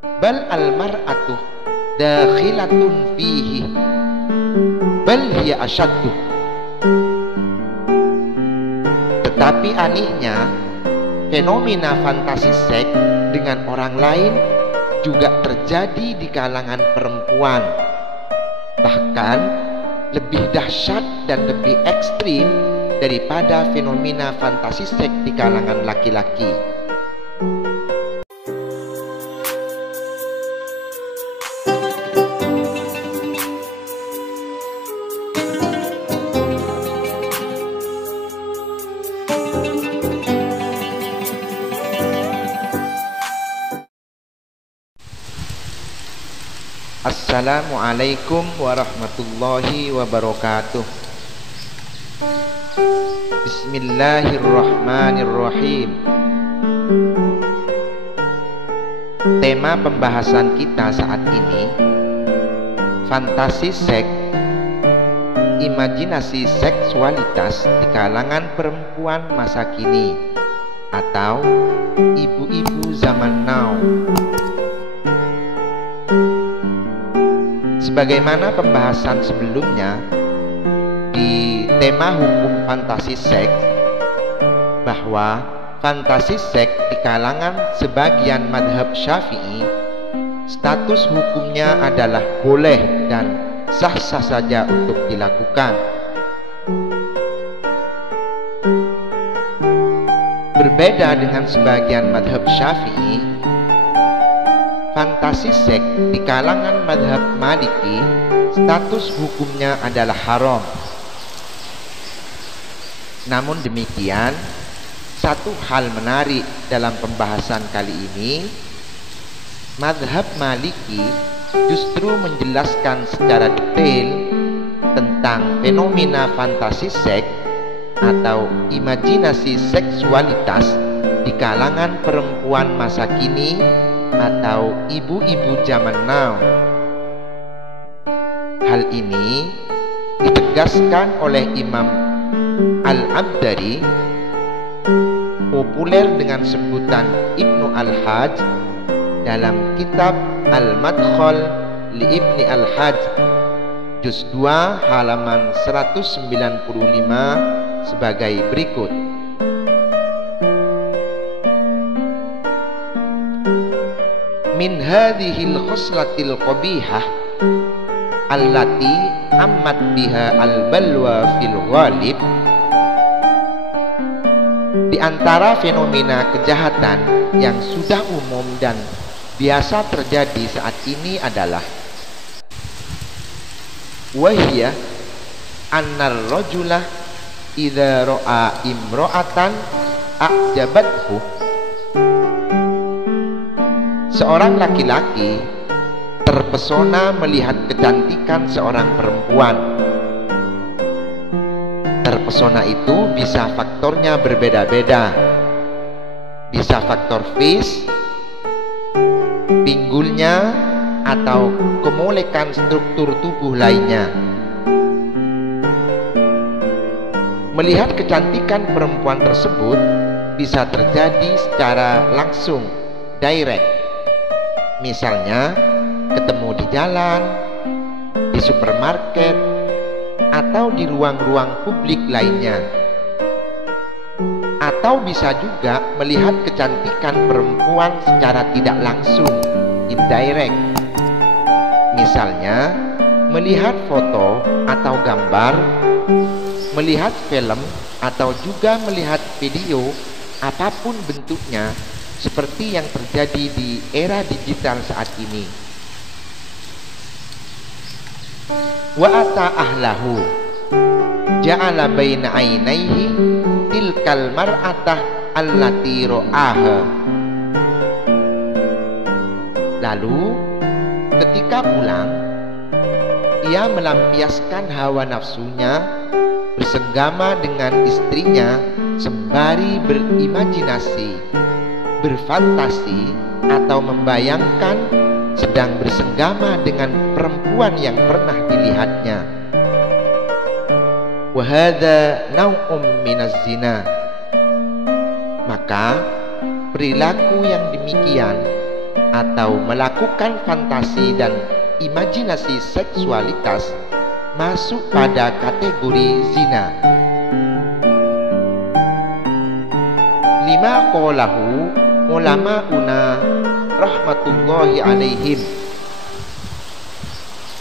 bal al mar'atu dakhilatun fihi bal hiya asyaddu. Tetapi anehnya, fenomena fantasi seks dengan orang lain juga terjadi di kalangan perempuan, bahkan lebih dahsyat dan lebih ekstrim daripada fenomena fantasi seks di kalangan laki-laki. Assalamualaikum warahmatullahi wabarakatuh. Bismillahirrahmanirrahim. Tema pembahasan kita saat ini, fantasi seks, imajinasi seksualitas di kalangan perempuan masa kini atau ibu-ibu zaman now. Sebagaimana pembahasan sebelumnya di tema hukum fantasi seks, bahwa fantasi seks di kalangan sebagian madhab Syafi'i status hukumnya adalah boleh dan sah-sah saja untuk dilakukan. Berbeda dengan sebagian madhab Syafi'i, fantasi seks di kalangan madhab Maliki status hukumnya adalah haram. Namun demikian, satu hal menarik dalam pembahasan kali ini, madhab Maliki justru menjelaskan secara detail tentang fenomena fantasi seks atau imajinasi seksualitas di kalangan perempuan masa kini atau ibu-ibu zaman now. Hal ini ditegaskan oleh Imam Al-Abdari, populer dengan sebutan Ibnu Al-Hajj, dalam kitab Al-Madkhal li Ibni Al-Hajj juz 2 halaman 195 sebagai berikut. Min hadhil khoslatil qabihah allati ammat biha al-balwa fil ghalib. Di antara fenomena kejahatan yang sudah umum dan biasa terjadi saat ini adalah wahya annar rajula idza ra'a imra'atan a'jabathu. Seorang laki-laki terpesona melihat kecantikan seorang perempuan. Terpesona itu bisa faktornya berbeda-beda. Bisa faktor face, pinggulnya, atau kemolekan struktur tubuh lainnya. Melihat kecantikan perempuan tersebut bisa terjadi secara langsung, direct. Misalnya ketemu di jalan, di supermarket, atau di ruang-ruang publik lainnya. Atau bisa juga melihat kecantikan perempuan secara tidak langsung, indirect. Misalnya melihat foto atau gambar, melihat film, atau juga melihat video apapun bentuknya, seperti yang terjadi di era digital saat ini. Wa ata ahlahu ja'ala baina ainaihi tilkal mar'atah allati ra'aha. Lalu ketika pulang, ia melampiaskan hawa nafsunya bersenggama dengan istrinya sembari berimajinasi, berfantasi, atau membayangkan sedang bersenggama dengan perempuan yang pernah dilihatnya. Wa hadza naw'un minaz zina. Maka perilaku yang demikian atau melakukan fantasi dan imajinasi seksualitas masuk pada kategori zina. Lima qalahu ulama'una rahmatullahi alaihim.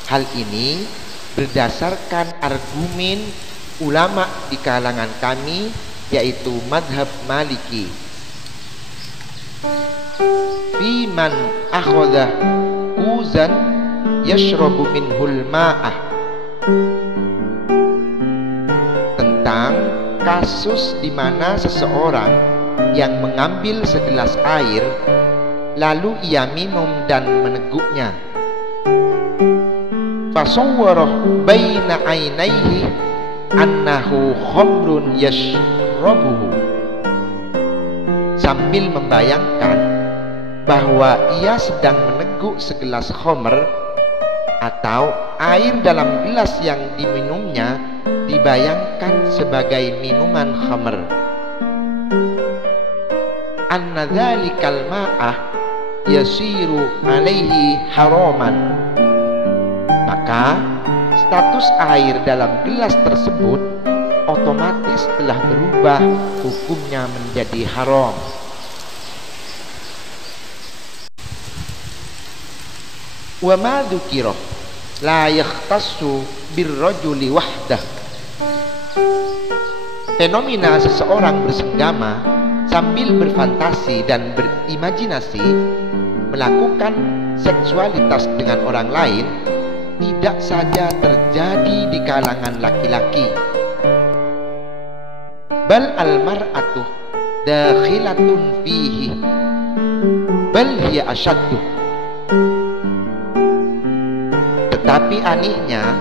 Hal ini berdasarkan argumen ulama di kalangan kami, yaitu madhab Maliki. Fi man akhadha kuzan yashrabu minhul ma'ah, tentang kasus di mana seseorang yang mengambil segelas air lalu ia minum dan meneguknya. Fasawwarahu baina ainaihi annahu khamrun yashrabuhu, sambil membayangkan bahwa ia sedang meneguk segelas khamr atau air dalam gelas yang diminumnya dibayangkan sebagai minuman khamr. Anna dzalikal ma'ah yasiru alaihi haraman, maka status air dalam gelas tersebut otomatis telah berubah hukumnya menjadi haram. Wa ma dzukira la yakhtassu birrajuli wahdah. Fenomena seseorang bersenggama sambil berfantasi dan berimajinasi melakukan seksualitas dengan orang lain tidak saja terjadi di kalangan laki-laki, bal al-mar'atu dakhilatun fihi bal hiya ashaddu. Tetapi anehnya,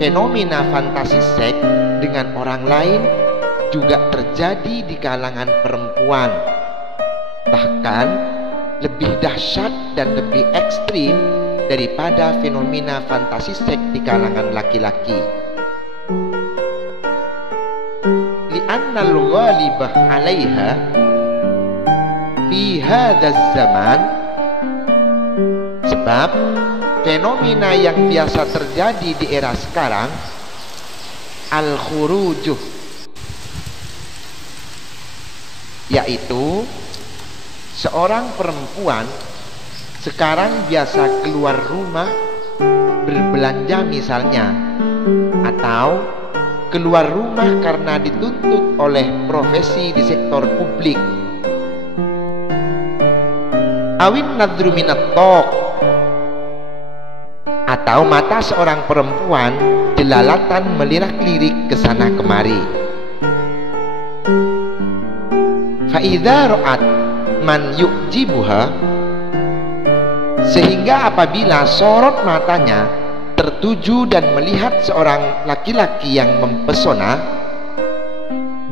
fenomena fantasi seks dengan orang lain juga terjadi di kalangan perempuan, bahkan lebih dahsyat dan lebih ekstrim daripada fenomena fantasi seks di kalangan laki-laki. Li'anna al-ghalibah 'alaiha fi hadzal zaman, sebab fenomena yang biasa terjadi di era sekarang al-khurujuh, yaitu seorang perempuan sekarang biasa keluar rumah berbelanja misalnya, atau keluar rumah karena dituntut oleh profesi di sektor publik, awin nadru minat tok, atau mata seorang perempuan jelalatan melirik-lirik ke sana kemari. Fa idza ra'at man yu'jibuha, sehingga apabila sorot matanya tertuju dan melihat seorang laki-laki yang mempesona,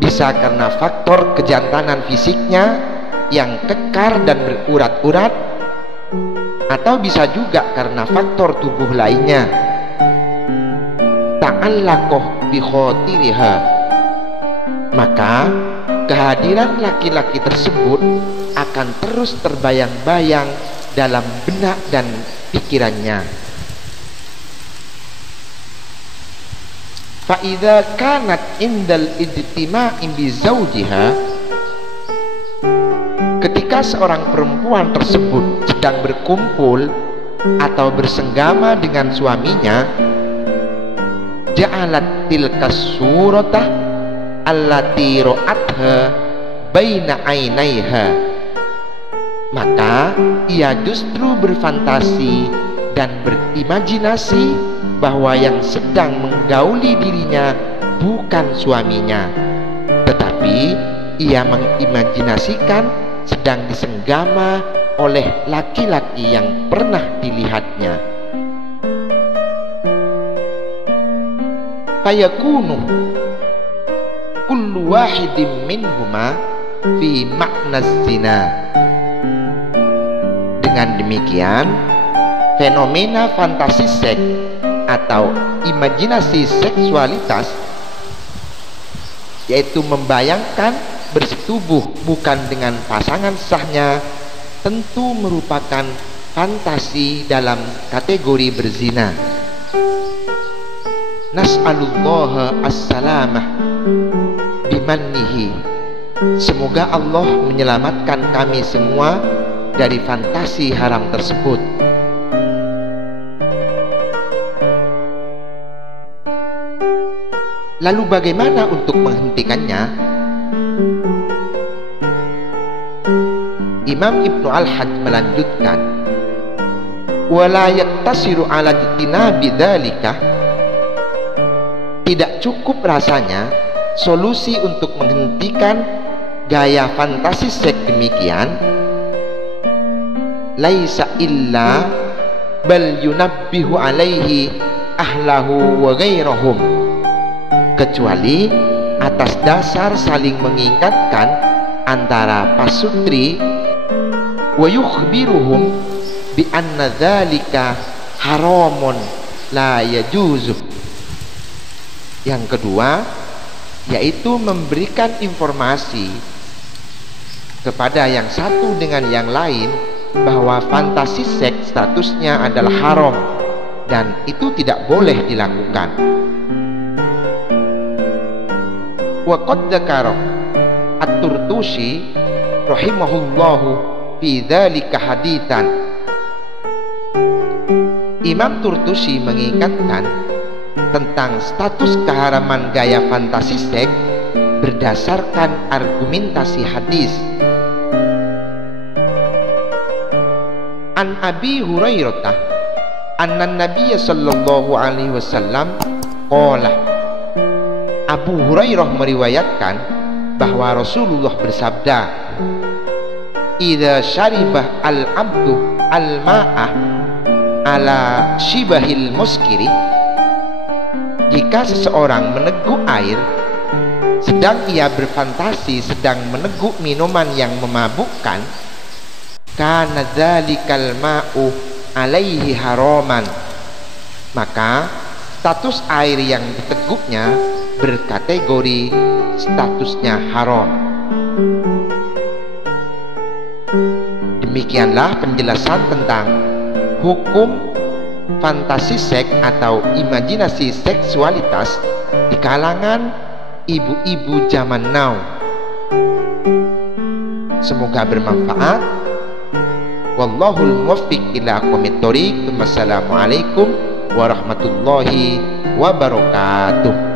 bisa karena faktor kejantanan fisiknya yang kekar dan berurat-urat, atau bisa juga karena faktor tubuh lainnya, ta'allaqah bi khotiriha, maka kehadiran laki-laki tersebut akan terus terbayang-bayang dalam benak dan pikirannya. Fa idza kanat indal ijtima'i bi zawjiha, ketika seorang perempuan tersebut sedang berkumpul atau bersenggama dengan suaminya, ja'alat tilka suratah allati ra'atha baina ainaiha, maka ia justru berfantasi dan berimajinasi bahwa yang sedang menggauli dirinya bukan suaminya, tetapi ia mengimajinasikan sedang disenggama oleh laki-laki yang pernah dilihatnya. Fayakunu kullu wahidin minhuma fi makna zina. Dengan demikian, fenomena fantasi seks atau imajinasi seksualitas, yaitu membayangkan bersetubuh bukan dengan pasangan sahnya, tentu merupakan fantasi dalam kategori berzina. Nas'alullaha as-salamah bimannihi. Semoga Allah menyelamatkan kami semua dari fantasi haram tersebut. Lalu bagaimana untuk menghentikannya? Imam Ibnu Al-Hajj melanjutkan, wala yaktasiru ala tinabi dzalika. Tidak cukup rasanya solusi untuk menghentikan gaya fantasi seks demikian, laisa illa bal yunabbihu alaihi ahlahu wa ghairahum, kecuali atas dasar saling mengingatkan antara pasutri wa yukhbiruhum bi anna dzalika haramun la yajuzu. Yang kedua, yaitu memberikan informasi kepada yang satu dengan yang lain bahwa fantasi seks statusnya adalah haram dan itu tidak boleh dilakukan. Wa qad dzakara at-Turtusi rahimahullahu fi dzalika haditsan. Imam Turtusi mengingatkan tentang status keharaman gaya fantasi seks berdasarkan argumentasi hadis. An Abi Hurairah anna Nabiy sallallahu alaihi wasallam qala. Abu Hurairah meriwayatkan bahwa Rasulullah bersabda, idza syaribah al-abdu al-ma'ah ala shibahil muskiri. Jika seseorang meneguk air sedang ia berfantasi sedang meneguk minuman yang memabukkan, kana dzalikal ma'u alaihi haraman, maka status air yang diteguknya berkategori statusnya haram. Demikianlah penjelasan tentang hukum fantasi seks atau imajinasi seksualitas di kalangan ibu-ibu zaman now. Semoga bermanfaat. Wallahul muwaffiq ila aqwamit thoriq. Wassalamualaikum warahmatullahi wabarakatuh.